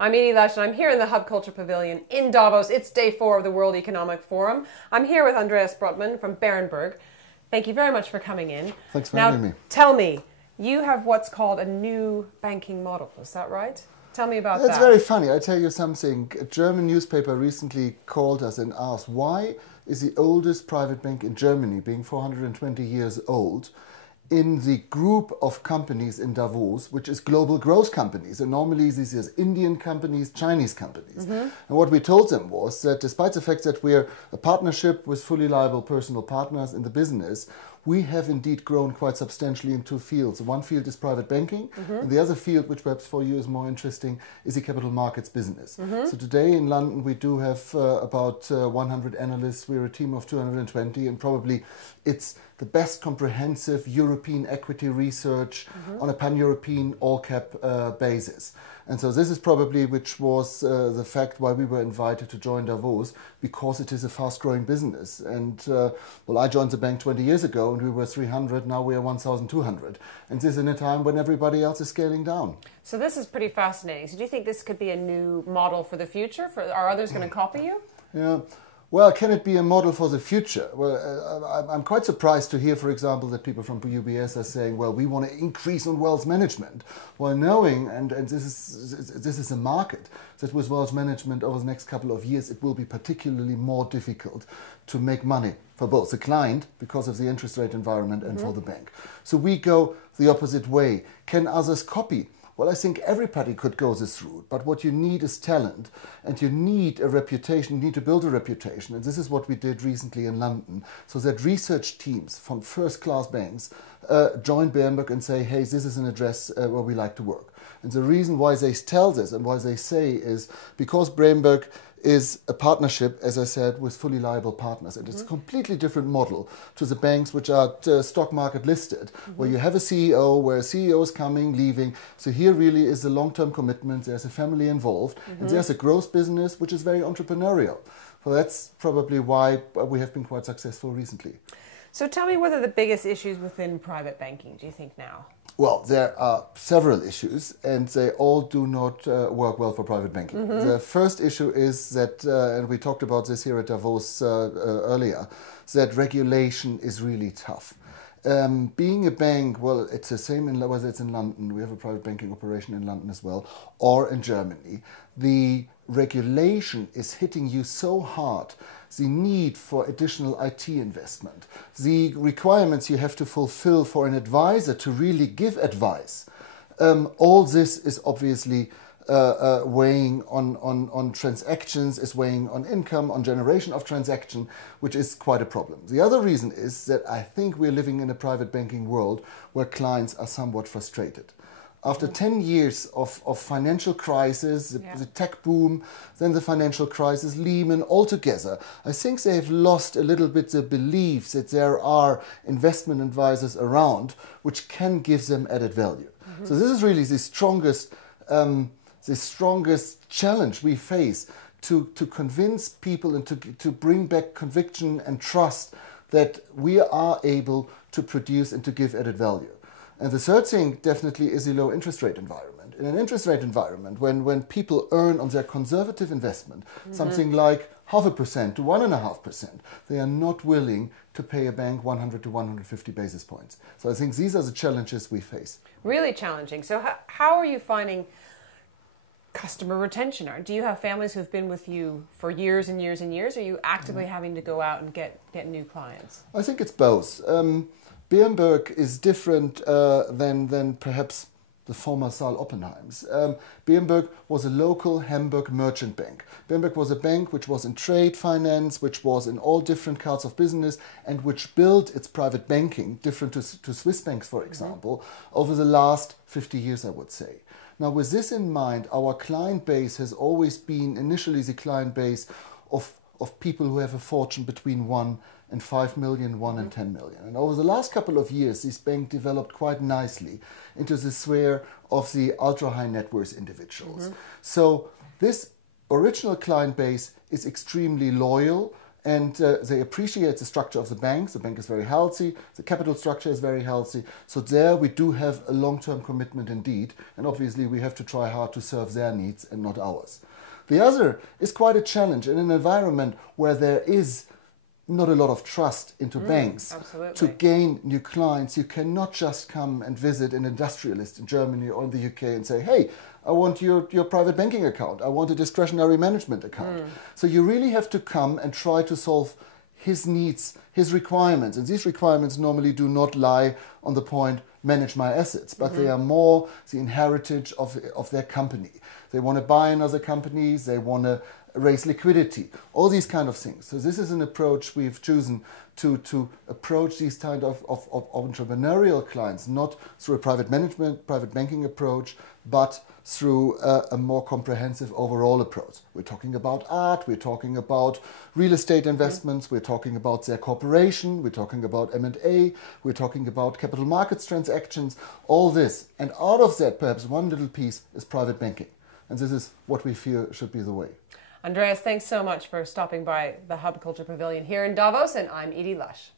I'm Edie Lush, and I'm here in the Hub Culture Pavilion in Davos. It's day 4 of the World Economic Forum. I'm here with Andreas Brodtmann from Berenberg. Thank you very much for coming in. Thanks for having me. Tell me, you have what's called a new banking model, is that right? Tell me about that. It's very funny. I tell you something. A German newspaper recently called us and asked, why is the oldest private bank in Germany, being 420 years old, in the group of companies in Davos, which is global growth companies. And normally these are Indian companies, Chinese companies. And what we told them was that despite the fact that we're a partnership with fully liable personal partners in the business, we have indeed grown quite substantially in 2 fields. One field is private banking, and the other field, which perhaps for you is more interesting, is the capital markets business. So today in London we do have about 100 analysts. We're a team of 220, and probably it's the best comprehensive European equity research on a pan-European all-cap basis. And so this is probably which was the fact why we were invited to join Davos, because it is a fast-growing business. And well, I joined the bank 20 years ago and we were 300, now we are 1,200. And this is in a time when everybody else is scaling down. So this is pretty fascinating. So do you think this could be a new model for the future? Are others going to copy you? Yeah. Well, can it be a model for the future? Well, I'm quite surprised to hear, for example, that people from UBS are saying, well, we want to increase on wealth management, while knowing, and this is a market, that with wealth management over the next couple of years, it will be particularly more difficult to make money for both the client, because of the interest rate environment, and for the bank. So we go the opposite way. Can others copy? Well, I think everybody could go this route, but what you need is talent, and you need a reputation, you need to build a reputation, and this is what we did recently in London, so that research teams from first-class banks join Berenberg and say, hey, this is an address where we like to work. And the reason why they tell this and why they say is because Berenberg is a partnership, as I said, with fully liable partners. And it's a completely different model to the banks which are stock market listed, where you have a CEO, where a CEO is coming, leaving. So here really is a long-term commitment. There's a family involved, and there's a growth business which is very entrepreneurial. So that's probably why we have been quite successful recently. So tell me, what are the biggest issues within private banking, do you think, now? Well, there are several issues, and they all do not work well for private banking. The first issue is that, and we talked about this here at Davos earlier, that regulation is really tough. Being a bank, well, it's the same whether it's in London, we have a private banking operation in London as well, or in Germany. The regulation is hitting you so hard. The need for additional IT investment, the requirements you have to fulfill for an advisor to really give advice. All this is obviously weighing on transactions, is weighing on income, on generation of transaction, which is quite a problem. The other reason is that I think we're living in a private banking world where clients are somewhat frustrated. After 10 years of financial crisis, the tech boom, then the financial crisis, Lehman, altogether, I think they have lost a little bit the belief that there are investment advisors around which can give them added value. So this is really the strongest challenge we face, to convince people and to bring back conviction and trust that we are able to produce and to give added value. And the third thing definitely is the low interest rate environment. In an interest rate environment, when people earn on their conservative investment something like 0.5% to 1.5%, they are not willing to pay a bank 100 to 150 basis points. So I think these are the challenges we face. Really challenging. So how are you finding customer retention? Do you have families who've been with you for years and years and years? Or are you actively having to go out and get new clients? I think it's both. Berenberg is different than perhaps the former Saal Oppenheims. Berenberg was a local Hamburg merchant bank. Berenberg was a bank which was in trade finance, which was in all different parts of business, and which built its private banking, different to Swiss banks, for example, over the last 50 years, I would say. Now, with this in mind, our client base has always been initially the client base of people who have a fortune between 1 and 5 million, 1 and 10 million. And over the last couple of years, this bank developed quite nicely into the sphere of the ultra-high net worth individuals. So this original client base is extremely loyal and they appreciate the structure of the bank. The bank is very healthy, the capital structure is very healthy. So there we do have a long-term commitment indeed, and obviously we have to try hard to serve their needs and not ours. The other is quite a challenge in an environment where there is not a lot of trust into banks. Absolutely. To gain new clients, you cannot just come and visit an industrialist in Germany or in the UK and say, hey, I want your private banking account. I want a discretionary management account. So you really have to come and try to solve his needs, his requirements. And these requirements normally do not lie on the point, manage my assets, but they are more the inheritance of their company. They want to buy another company, they want to raise liquidity, all these kind of things. So this is an approach we've chosen to approach these kind of entrepreneurial clients, not through a private banking approach, but through a more comprehensive overall approach. We're talking about art, we're talking about real estate investments, we're talking about their corporation, we're talking about M&A, we're talking about capital markets transactions, all this. And out of that, perhaps one little piece is private banking. And this is what we feel should be the way. Andreas, thanks so much for stopping by the Hub Culture Pavilion here in Davos, and I'm Edie Lush.